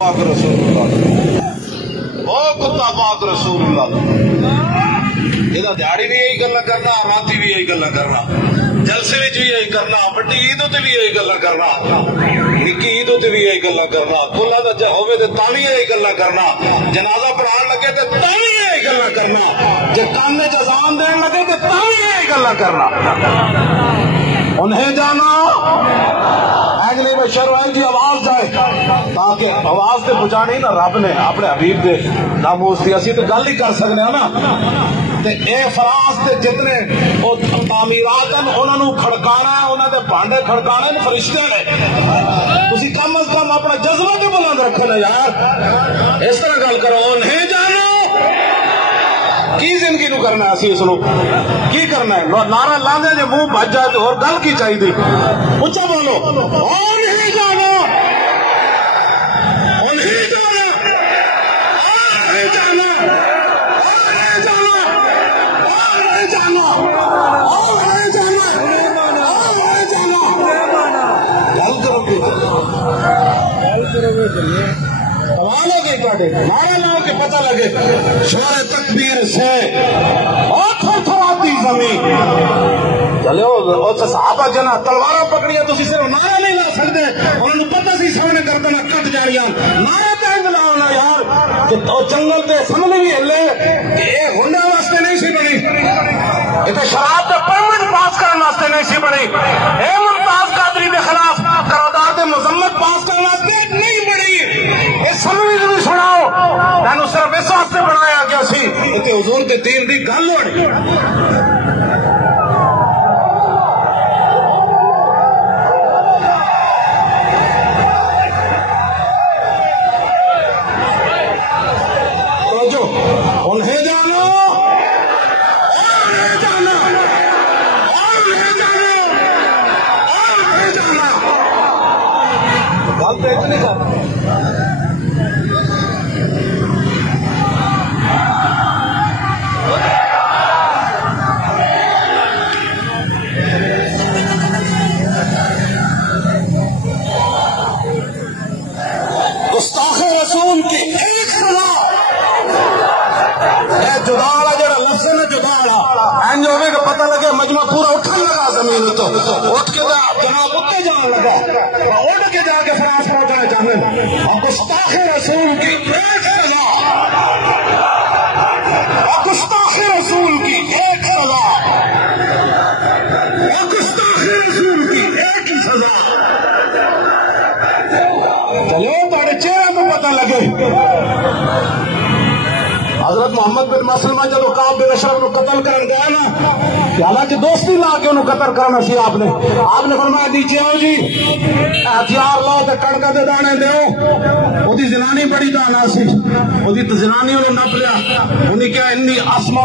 پاک رسول اللہ او کتا پاک رسول اللہ یہ دیہڑی بھی یہی گلا کرنا، راتی بھی یہی گلا کرنا، جلسے بھی یہی کرنا، بڑی عید بھی یہی گلا کرنا، نکی عید بھی یہی گلا کرنا، کلا دا ہوے تے تاوی یہی گلا کرنا، جنازہ پڑھان لگے تے تاوی یہی گلا کرنا، جے کان وچ اذان دین لگے تے تاوی یہی گلا کرنا۔ انہیں جانا اگلے بشر وائی دی آواز جائے تاکہ آواز تے پہنچانی نا رب نے اپنے حبیب دے ناموس دی، اسی تے گل ہی کر سکنے ہیں نا۔ تے اے فراز تے جتنے او تعمیرات ہیں انہاں نو کھڑکانا ہے، انہاں دے بھانڈے کھڑکانے نے فرشتے نے۔ تسی کم از کم اپنا جذبہ تے بلند رکھو نا یار، اس طرح گل کرو۔ انہیں جانو کی زندگی نو کرنا ہے، اسی اس نو کی کرنا ہے؟ نعرہ لاندے جے منہ بج جائے تو اور گل کی چاہیے؟ اچھا بولو، انہیں جانو، انہیں جانو، انہیں جانو، انہیں جانو، انہیں جانو، انہیں جانو، انہیں جانو۔ گل کرو گے، گل کرو گے، سوال ہوگی کاٹے مارا لاؤ کہ پتہ لگے شور تکبیر سے اور تھر تھر آتی زمین چلے وہ صحابہ جنا تلوارا پکڑیاں تو صرف نعرہ نہیں لا سکتے، انہوں نے پتہ سی سامنے کرتے نہ کٹ جاڑیاں نعرہ تینگ لاؤ نا یار کہ جنگل تے سمجھ بھی ہلے کہ اے ہنڈا واسطے نہیں سی بنی، یہ تو شراب تے پرمٹ پاس کرنے واسطے نہیں سی بنی، اے ممتاز قادری دے خلاف قرارداد تے مذمت پاس کرنے واسطے نہیں بنی۔ سمجھ بھی سناؤ تینوں صرف اس واسطے بنایا گیا سی کہ حضور کے دین دی گل ہونی۔ توجہ، انہیں جانو، انہیں جانو، انہیں جانو، انہیں جانو۔ گل تو ایک نہیں کرتا، گستاخ رسول کی ایک سزا جدا والا جڑا لفظ ہے نا جدا والا اینج ہوے کہ پتہ لگے مجمع پورا اٹھن لگا زمین تو اٹھ کے جناب اتنے جان لگا اٹھ کے جا کے فراز پہنچنا چاہتے، اور گستاخ رسول کی ایک سزا، اور گستاخ رسول کی ایک سزا، اور گستاخ رسول کی ایک سزا۔ چلو تھوڑے چہرے کو پتہ لگے۔ حضرت محمد بن مسلمہ جب کعب بن اشرف کو قتل کرن گیا نا کہ حالانکہ دوستی لا کے انہوں قتل کرنا سی، آپ نے فرمایا نیچے آؤ جی، ہتھیار لاؤ تے کڑکا دے دانے دیو۔ وہ دی زنانی بڑی دانا سی، وہ دی زنانی انہوں نپ لیا، انہیں کیا انی اسما